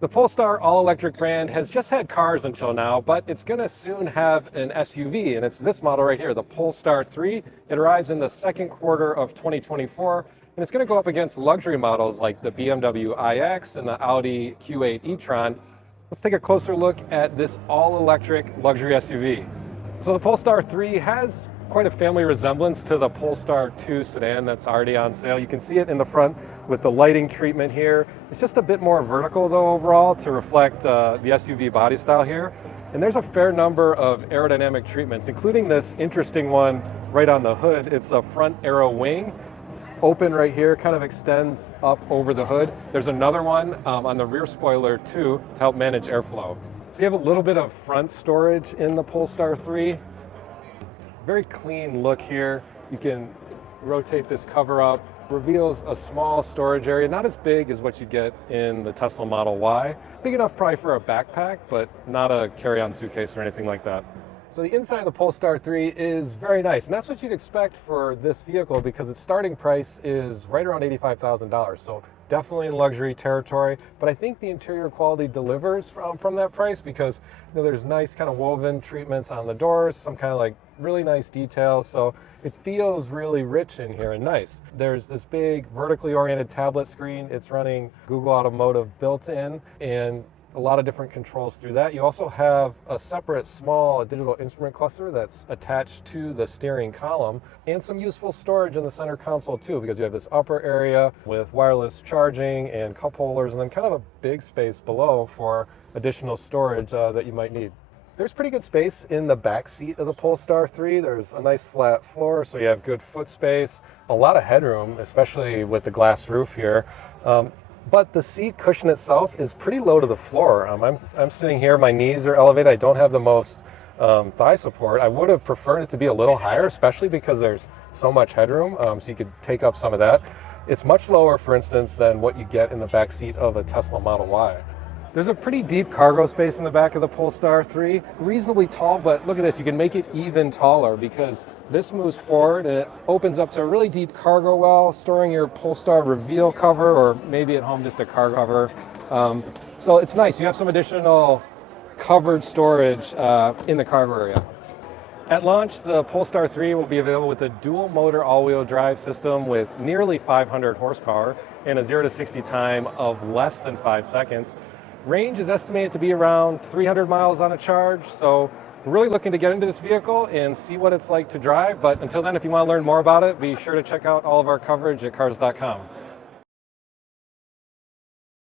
The Polestar all-electric brand has just had cars until now, but it's going to soon have an SUV, and it's this model right here, the Polestar 3. It arrives in the second quarter of 2024, and it's going to go up against luxury models like the BMW iX and the Audi Q8 e-tron. Let's take a closer look at this all-electric luxury SUV. So the Polestar 3 has quite a family resemblance to the Polestar 2 sedan that's already on sale. You can see it in the front with the lighting treatment here. It's just a bit more vertical though overall to reflect the SUV body style here. And there's a fair number of aerodynamic treatments, including this interesting one right on the hood. It's a front aero wing. It's open right here, kind of extends up over the hood. There's another one on the rear spoiler too to help manage airflow. So you have a little bit of front storage in the Polestar 3. Very clean look here. You can rotate this cover up. Reveals a small storage area, not as big as what you get in the Tesla Model Y. Big enough probably for a backpack, but not a carry-on suitcase or anything like that. So the inside of the Polestar 3 is very nice, and that's what you'd expect for this vehicle because its starting price is right around $85,000. So definitely in luxury territory, but I think the interior quality delivers from that price because there's nice kind of woven treatments on the doors, some kind of like really nice details, so it feels really rich in here and nice. There's this big vertically oriented tablet screen. It's running Google Automotive built in and a lot of different controls through that. You also have a separate small digital instrument cluster that's attached to the steering column and some useful storage in the center console too, because you have this upper area with wireless charging and cup holders and then kind of a big space below for additional storage that you might need. There's pretty good space in the back seat of the Polestar 3. There's a nice flat floor, so you have good foot space, a lot of headroom, especially with the glass roof here. But the seat cushion itself is pretty low to the floor. I'm sitting here, my knees are elevated. I don't have the most thigh support. I would have preferred it to be a little higher, especially because there's so much headroom, so you could take up some of that. It's much lower, for instance, than what you get in the back seat of a Tesla Model Y. There's a pretty deep cargo space in the back of the Polestar 3. Reasonably tall, but look at this, you can make it even taller because this moves forward and it opens up to a really deep cargo well, storing your Polestar reveal cover or maybe at home just a car cover. So it's nice, you have some additional covered storage in the cargo area. At launch, the Polestar 3 will be available with a dual motor all-wheel drive system with nearly 500 horsepower and a 0 to 60 time of less than 5 seconds. Range is estimated to be around 300 miles on a charge, so we're really looking to get into this vehicle and see what it's like to drive. But until then, if you want to learn more about it, be sure to check out all of our coverage at cars.com.